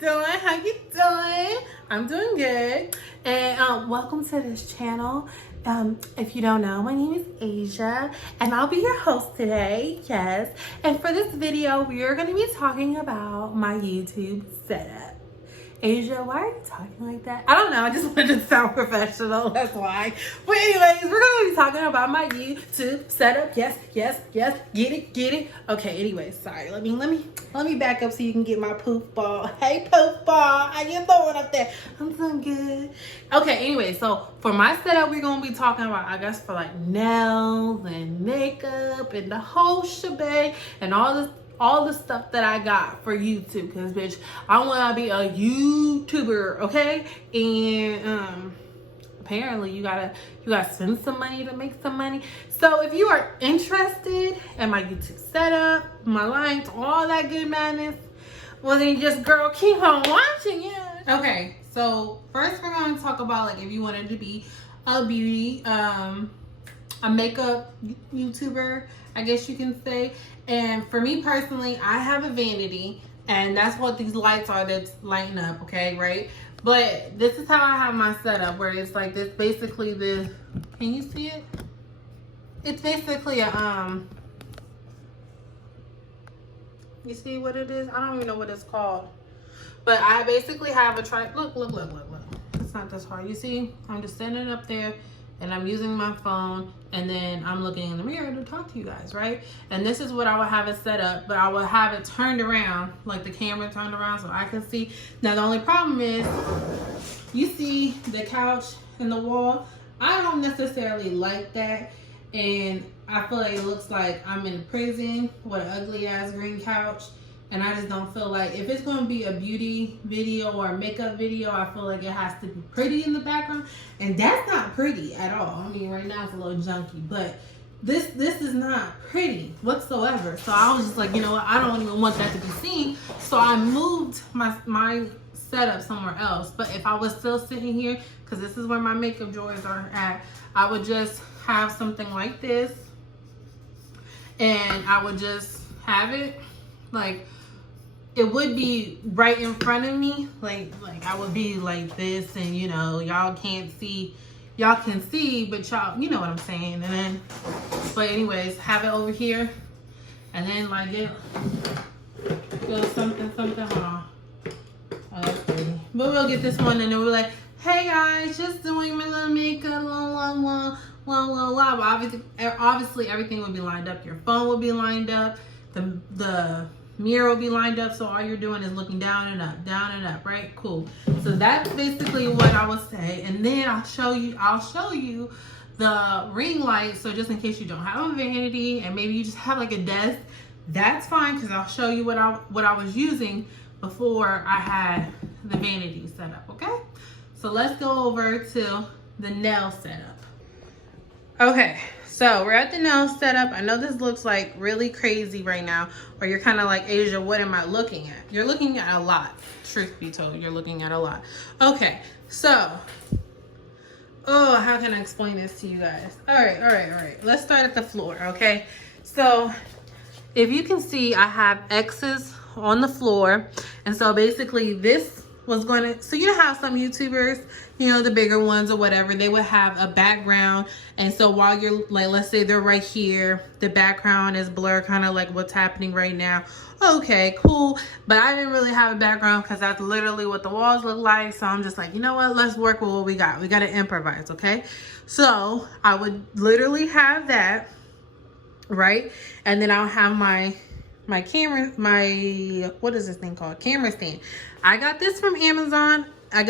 doing? How you doing? I'm doing good. And welcome to this channel. If you don't know, my name is Asia and I'll be your host today. Yes. And for this video, we are going to be talking about my YouTube setup. Asia, why are you talking like that? I don't know. I just wanted to sound professional. That's why. But anyways, we're going to be talking about my YouTube setup. Yes. Get it. Okay. Anyways, sorry. Let me back up so you can get my poof ball. Hey, poof ball. How you doing up there? I'm doing good. Okay. Anyway, so for my setup, we're going to be talking about, I guess, for like nails and makeup and the whole shebang and all the stuff that I got for YouTube, because bitch, I want to be a YouTuber, okay? And apparently you gotta spend some money to make some money. So if you are interested in my YouTube setup, my lights, all that good madness, well then just girl, keep on watching it. Okay, so first we're gonna talk about like if you wanted to be a beauty, a makeup YouTuber, I guess you can say. And for me personally, I have a vanity, and that's what these lights are that's lighting up, okay, right? But this is how I have my setup, where it's like this, basically the, can you see it? It's basically a, you see what it is? I don't even know what it's called. But I basically have a look. It's not this hard. You see, I'm just standing up there, and I'm using my phone, and then I'm looking in the mirror to talk to you guys, right? And this is what I would have it set up, but I would have it turned around, like the camera turned around so I can see. Now, the only problem is, you see the couch and the wall. I don't necessarily like that, and I feel like it looks like I'm in prison with an ugly-ass green couch. And I just don't feel like, if it's going to be a beauty video or a makeup video, I feel like it has to be pretty in the background. And that's not pretty at all. I mean, right now it's a little junky, but this is not pretty whatsoever. So I was just like, you know what? I don't even want that to be seen. So I moved my setup somewhere else. But if I was still sitting here, because this is where my makeup drawers are at, I would just have something like this. And I would just have it like, it would be right in front of me, like I would be like this, and you know, y'all can't see, y'all can see, but y'all, you know what I'm saying. And then, but anyways, have it over here, and then like it goes something, hold on. Oh, that's pretty. But we'll get this one, and then we're like, hey guys, just doing my little makeup, But obviously everything would be lined up. Your phone will be lined up. The mirror will be lined up, so all you're doing is looking down and up, right? Cool. So that's basically what I would say. And then I'll show you the ring light. So just in case you don't have a vanity and maybe you just have like a desk, that's fine, because I'll show you what I was using before I had the vanity set up. Okay, so let's go over to the nail setup. Okay, so we're at the nail setup. I know this looks like really crazy right now, or you're kind of like, Asia, what am I looking at? You're looking at a lot. Truth be told, you're looking at a lot. Okay, so, oh, how can I explain this to you guys? All right. Let's start at the floor, okay? So, if you can see, I have X's on the floor. And so basically this was going to, so you know how some YouTubers, you know, the bigger ones or whatever, they would have a background. And so while you're like, let's say they're right here, the background is blurred, kind of like what's happening right now. Okay, cool. But I didn't really have a background because that's literally what the walls look like. So I'm just like, you know what? Let's work with what we got. We got to improvise, okay? So I would literally have that, right? And then I'll have my camera, what is this thing called? Camera stand. I got this from Amazon. A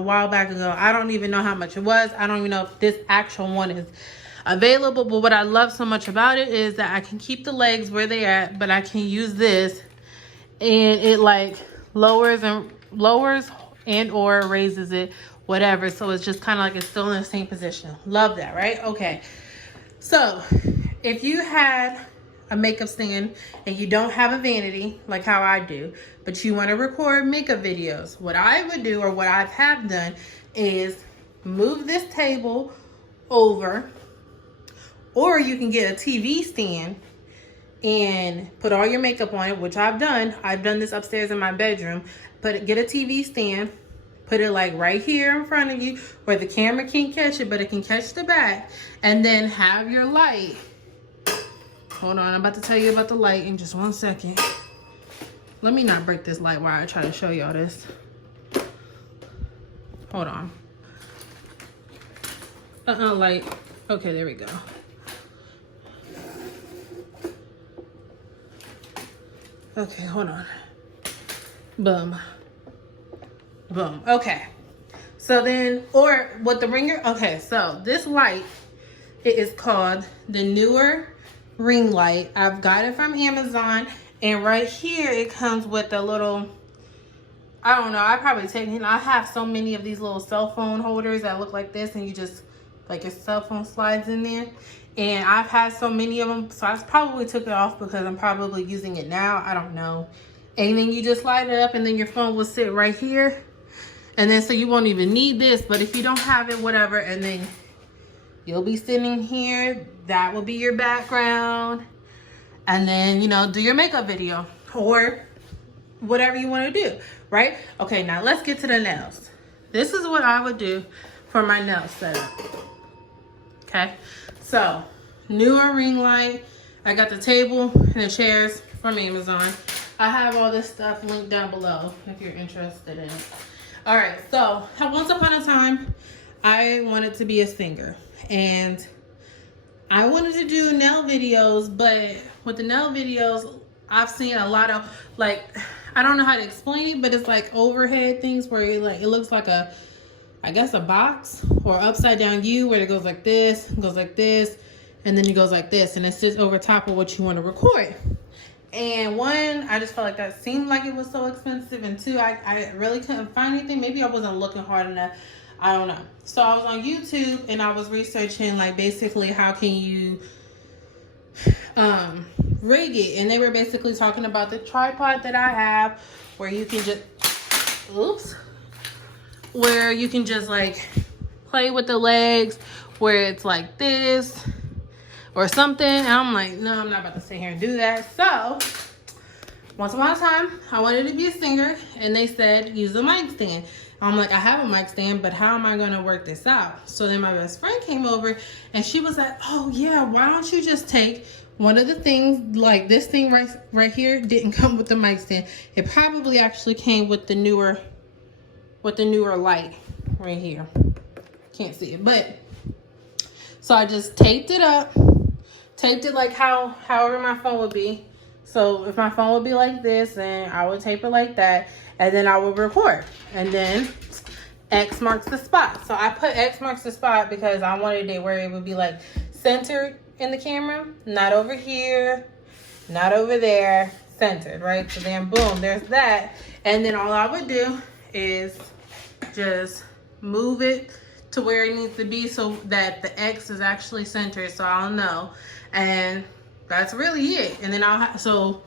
while back ago. I don't even know how much it was. I don't even know if this actual one is available. But what I love so much about it is that I can keep the legs where they at, but I can use this, and it like lowers and or raises it, whatever. So it's just kind of like it's still in the same position. Love that, right? Okay. So if you had a makeup stand and you don't have a vanity like how I do, but you want to record makeup videos, what I would do, or what I have done, is move this table over, or you can get a TV stand and put all your makeup on it, which I've done. I've done this upstairs in my bedroom. Get a TV stand, put it like right here in front of you where the camera can't catch it, but it can catch the back. And then have your light. Hold on, I'm about to tell you about the light in just 1 second. Let me not break this light while I try to show y'all this. Hold on. Light. Okay, there we go. Okay, hold on. Boom. Boom. Okay. So then, or with the ringer, okay, so this light, it is called the Newer ring light. I've got it from Amazon, and right here it comes with a little, I don't know, I have so many of these little cell phone holders that look like this, and you just, like your cell phone slides in there. And I've had so many of them, so I probably took it off because I'm probably using it now. I don't know. And then you just slide it up, and then your phone will sit right here. And then so you won't even need this, but if you don't have it, whatever, and then you'll be sitting here. That will be your background. And then, you know, do your makeup video or whatever you want to do, right? Okay, now let's get to the nails. This is what I would do for my nail setup. Okay, so Newer ring light. I got the table and the chairs from Amazon. I have all this stuff linked down below if you're interested in it. All right, so once upon a time, I wanted to be a singer, and I wanted to do nail videos, but with the nail videos, I've seen a lot of, like, I don't know how to explain it, but it's like overhead things where it looks like a, I guess, a box or upside down U, where it goes like this, goes like this, and then it goes like this, and it sits over top of what you want to record. And one, I just felt like that seemed like it was so expensive, and two, I really couldn't find anything. Maybe I wasn't looking hard enough. I don't know. So I was on YouTube and I was researching, like, basically how can you rig it, and they were basically talking about the tripod that I have, where you can just, where you can just like play with the legs, where it's like this or something. And I'm like, no, I'm not about to sit here and do that. So once upon a time, I wanted to be a singer, and they said use a mic stand. I'm like, I have a mic stand, but how am I going to work this out? So then my best friend came over, and she was like, oh yeah, why don't you just take one of the things, like this thing right here didn't come with the mic stand. It probably actually came with the newer light right here. Can't see it, but so I just taped it up, taped it like however my phone would be. So if my phone would be like this, then I would tape it like that, and then I would record, and then X marks the spot. So I put X marks the spot because I wanted it where it would be like centered in the camera, not over here, not over there, centered, right? So then boom, there's that. And then all I would do is just move it to where it needs to be so that the X is actually centered, so I'll know. And that's really it. And then so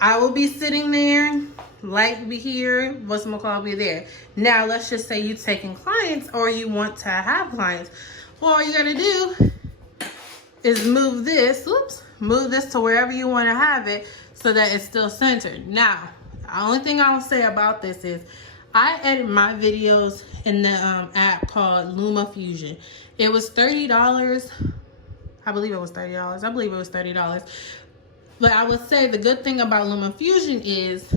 I will be sitting there, light will be here, whatchamacallit be there. Now let's just say you're taking clients, or you want to have clients. Well, all you gotta do is move this to wherever you want to have it so that it's still centered. Now, the only thing I'll say about this is I edit my videos in the app called LumaFusion. It was $30. I believe it was $30. But I would say the good thing about LumaFusion is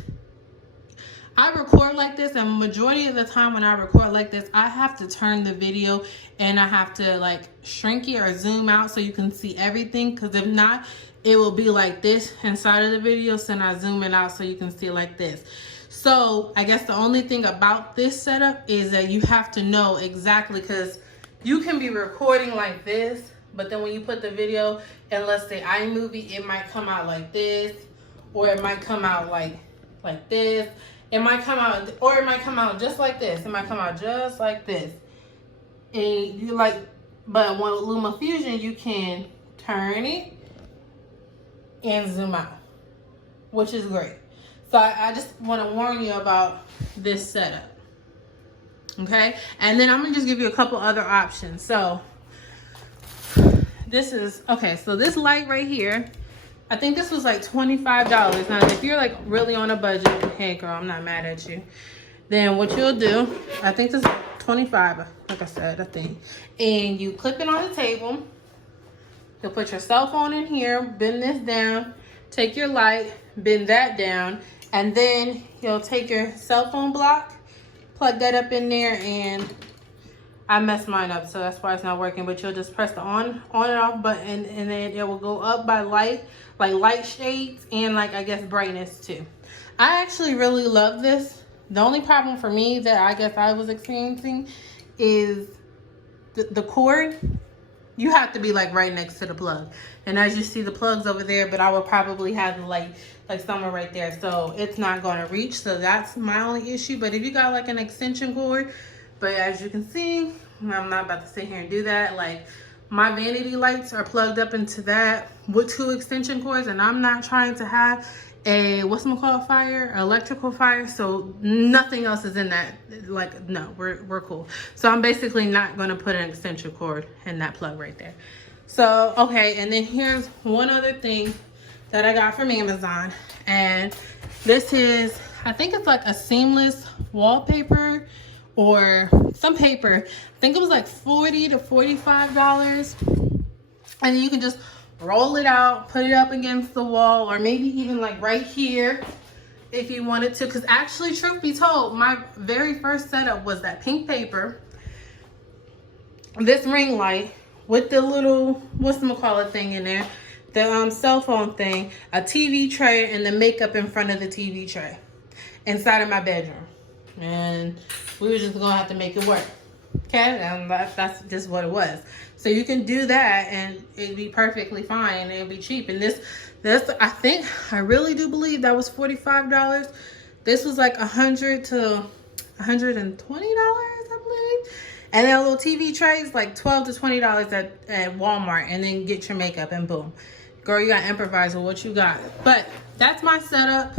I record like this, and majority of the time when I record like this, I have to turn the video and I have to like shrink it or zoom out so you can see everything, because if not, it will be like this inside of the video. So then I zoom it out so you can see it like this. So I guess the only thing about this setup is that you have to know exactly, because you can be recording like this, but then when you put the video in, let's say iMovie, it might come out like this, or it might come out like this. It might come out, or it might come out just like this. It might come out just like this. And you like, but with LumaFusion, you can turn it and zoom out, which is great. So I just want to warn you about this setup. Okay? And then I'm going to just give you a couple other options. So this is, okay, so this light right here, I think this was like $25. Now, if you're like really on a budget, hey girl, I'm not mad at you. Then what you'll do, I think this is $25, like I said, I think. And you clip it on the table. You'll put your cell phone in here, bend this down, take your light, bend that down, and then you'll take your cell phone block, plug that up in there, and I messed mine up, so that's why it's not working. But you'll just press the on and off button, and then it will go up by light, like light shades, and like I guess brightness too. I actually really love this. The only problem for me that I guess I was experiencing is the cord. You have to be like right next to the plug, and as you see, the plug's over there, but I would probably have the like somewhere right there, so it's not going to reach. So that's my only issue. But if you got like an extension cord, but as you can see, I'm not about to sit here and do that. Like, my vanity lights are plugged up into that with 2 extension cords, and I'm not trying to have a electrical fire, so nothing else is in that. Like, no, we're cool. So I'm basically not going to put an extension cord in that plug right there. So okay, and then here's one other thing that I got from Amazon, and this is, I think it's like a seamless wallpaper or some paper. I think it was like $40 to $45, and then you can just roll it out, put it up against the wall, or maybe even like right here if you wanted to. Because actually, truth be told, my very first setup was that pink paper, this ring light with the little whatchamacallit thing in there, the cell phone thing, a TV tray, and the makeup in front of the TV tray inside of my bedroom. And we were just gonna have to make it work. Okay, and that's just what it was. So you can do that and it'd be perfectly fine, and it'd be cheap. And this I really do believe that was $45. This was like $100 to $120, I believe. And then a little TV trays like $12 to $20 at Walmart, and then get your makeup and boom. Girl, you gotta improvise with what you got. But that's my setup.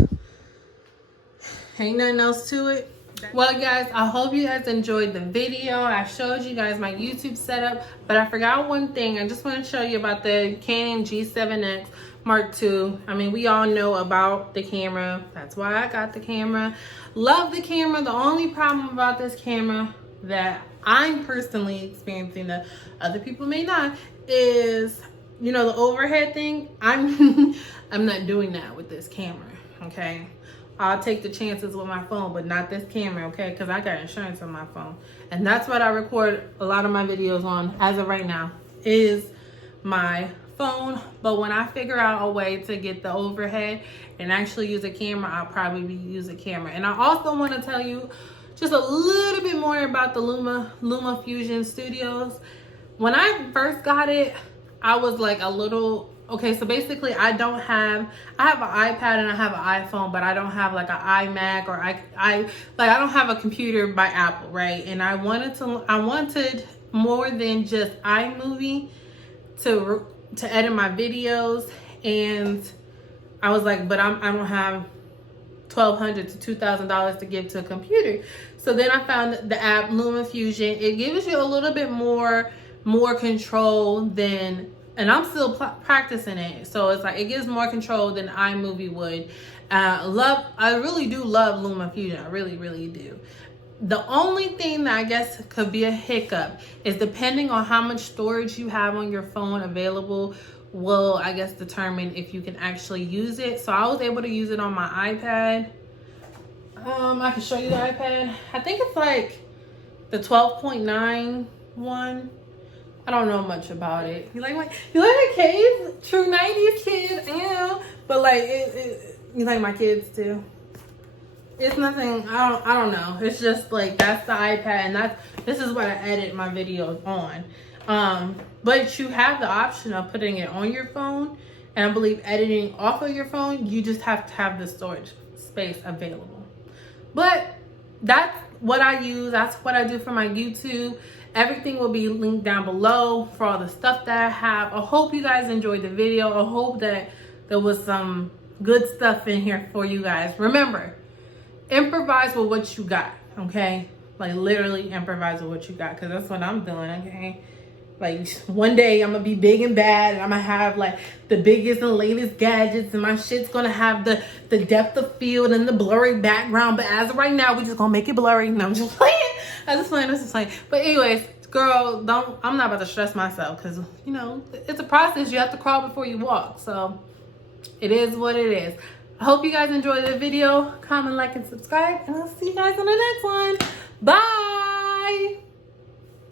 Ain't nothing else to it. Well guys, I hope you guys enjoyed the video. I showed you guys my YouTube setup, but I forgot one thing. I just want to show you about the Canon G7X Mark II. I mean, we all know about the camera. That's why I got the camera. Love the camera. The only problem about this camera that I'm personally experiencing, that other people may not, is, you know, the overhead thing. I'm not doing that with this camera, okay? I'll take the chances with my phone, but not this camera, okay? Because I got insurance on my phone. And that's what I record a lot of my videos on as of right now, is my phone. But when I figure out a way to get the overhead and actually use a camera, I'll probably use a camera. And I also want to tell you just a little bit more about the Luma Fusion Studios. When I first got it, I was like a little... Okay, so basically I have an iPad and I have an iPhone, but I don't have like an iMac, or I don't have a computer by Apple, right? And I wanted more than just iMovie to edit my videos, and I was like, but I don't have $1,200 to $2,000 to give to a computer. So then I found the app Luma Fusion. It gives you a little bit more control than, and I'm still practicing it, so it's like it gives more control than iMovie would. I really do love Luma Fusion. I really, really do. The only thing that I guess could be a hiccup is depending on how much storage you have on your phone available will, I guess, determine if you can actually use it. So I was able to use it on my iPad. I can show you the iPad. I think it's like the 12.9 one. I don't know much about it. You like my kids? True 90s kids, ew. But like you like my kids too. It's nothing, I don't know. It's just like, that's the iPad, and this is what I edit my videos on. But you have the option of putting it on your phone, and I believe editing off of your phone. You just have to have the storage space available. But that's what I use. That's what I do for my YouTube. Everything will be linked down below for all the stuff that I have. I hope you guys enjoyed the video. I hope that there was some good stuff in here for you guys. Remember, improvise with what you got, okay? Like literally improvise with what you got, because that's what I'm doing, okay? Like one day I'm gonna be big and bad, and I'm gonna have like the biggest and latest gadgets, and my shit's gonna have the depth of field and the blurry background. But as of right now, we're just gonna make it blurry. No, I'm just playing. I'm just playing. But anyways, girl, I'm not about to stress myself, because you know it's a process. You have to crawl before you walk. So it is what it is. I hope you guys enjoyed the video. Comment, like, and subscribe, and I'll see you guys on the next one. Bye.